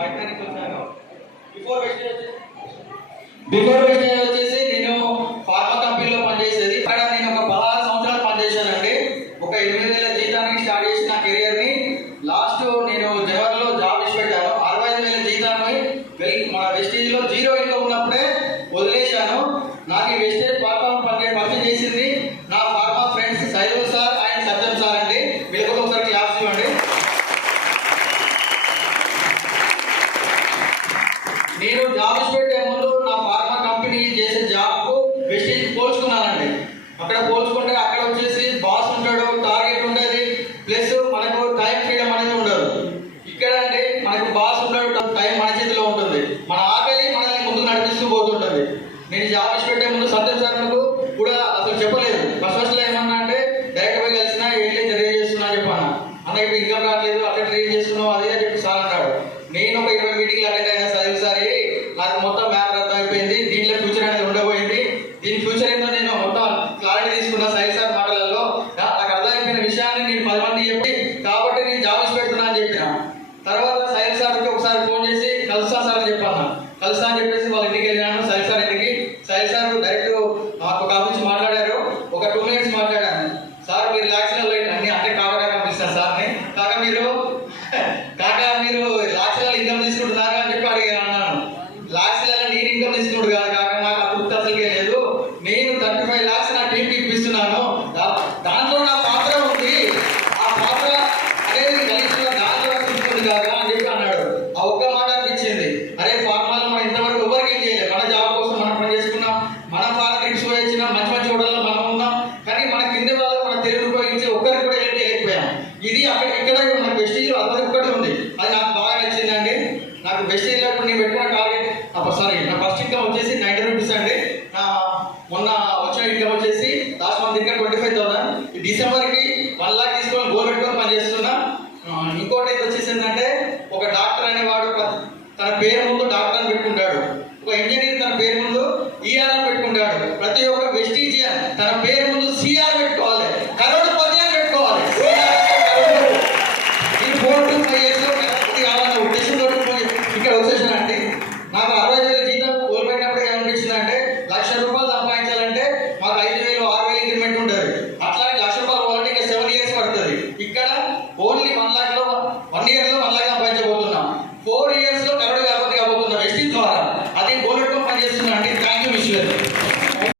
బయటకి వచ్చాను. Before Vestige వచ్చేసి నేను ఫార్మా కంపెనీలో పనిచేసేది. అక్కడ నేను ఒక 16 సంవత్సరాలు పనిచేశానండి. ఒక 8,000 జీతానికి స్టార్ట్ చేసిన నా కెరియర్ని లాస్ట్ నేను జనవరిలో జాబ్ ఇచ్చి పెట్టాను. 65,000 జీతాన్ని మన వెస్టేజ్లో 0 ఇన్కమ్ ఉన్నప్పుడే వదిలేశాను. నాకు ఈ వెస్టేజ్ ప్లాట్ఫామ్ పరిచయం చేసింది నా pharma friends Saidul sir and Satyam sir అండి. వీళ్ళకి ఒకసారి క్లాప్స్ ఇవ్వండి. నేను జాబ్ ఇచ్చి పెట్టే ముందు నా ఫార్మా కంపెనీ చేసే జాబ్కు వెస్టేజ్ పోల్చుకున్నానండి. అక్కడ పోల్చుకుంటే అక్కడ వచ్చేసి బాస్ ఉంటాడు, టార్గెట్ ఉంటుంది, ప్లస్ మనకు టైం ఫ్రీడమ్ అనేది ఉండదు. ఇక్కడ అంటే మనకు బాస్ ఉంటాడు, టైం మన చేతిలో ఉంటుంది, మన ఆకలి మనల్ని ముందుకు నడిపిస్తూ పోతుంటుంది. నేను జాబ్ ఇచ్చి పెట్టే ముందు సత్యం సార్ నాకు కూడా అసలు చెప్పలేదు. ఫస్ట్లో ఏమన్నా అంటే డైరెక్ట్ పోయి కలిసినా ఏం లేదు ట్రై చేస్తున్నా అని చెప్పాను. అన్న ఇప్పుడు ఇన్కమ్ రావట్లేదు, అక్కడ ట్రై చేస్తున్నావు అదే అని చెప్పి సార్ అన్నాడు. నేను ఒక 20 మీటింగ్లు అటెండ్ అయినా సరే నాకు మొత్తం మ్యాప్ అర్థం అయిపోయింది. దీంట్లో ఫ్యూచర్ అనేది ఉండబోయింది. దీని ఫ్యూచర్ ఏందో నేను మొత్తం క్లారిటీ తీసుకున్నా సైజ్ సార్ మాటలలో. నాకు అర్థమైపోయిన విషయాన్ని నేను 10 మంది చెప్పి కాబట్టి నేను జాబ్ ఇచ్చి పెడుతున్నా అని చెప్పిన. తర్వాత సైజ్ సార్కి ఒకసారి ఫోన్ చేసి కలుస్తా సార్ అని చెప్పాను. కలుస్తా అని చెప్పేసి వాళ్ళ ఇంటికి వెళ్ళినాను, సైజ్ సార్ ఇంటికి. సైజ్ సార్ డైరెక్ట్ ఒక ఆఫీస్ మాట్లాడారు. ఒక 2 మినిట్స్ మాట్లాడాను. సార్ మీరు లాక్స్లలో అన్ని అంటే కాకగా కనిపిస్తారు సార్ని. కాక మీరు లాక్స్లలో ఇన్కమ్ తీసుకుంటున్నారా అని చెప్పి అన్నాను. లాక్స్లలో నేను ఇన్కమ్ తీసుకుంటు కాదు కాక నాకు తృప్తి అసలుకే లేదు. నేను 35 lakhs నా టీంకి ఇప్పిస్తున్నాను. దాంట్లో నా పాత్ర ఉంది. ఆ పాత్ర అనేది కలిసి దాంట్లో తీసుకుంది కాదా అని చెప్పి అన్నాడు. ఆ ఒక్క మాట అనిపించింది. అరే ఫార్మాలో మనం ఇంతవరకు ఎవరికి ఏం చేయలేదు. మన జాబ్ కోసం మనం పని చేసుకున్నాం, మన ఫార్మా ట్రిప్స్ పోయించిన మంచి మంచి హోటల్లో మనం ఉన్నాం. కానీ మన కింద వాళ్ళు మన తెలుగు ఉపయోగించి ఒక్కరికి కూడా ఏం చేయలేకపోయాం. ఇది అక్కడ ఇక్కడ మన వెస్టేజ్లో అందరికి ఒక్కటి ఉంది. అది నాకు బాగా నచ్చిందండి. నాకు వెస్టేజ్లో ఇప్పుడు నేను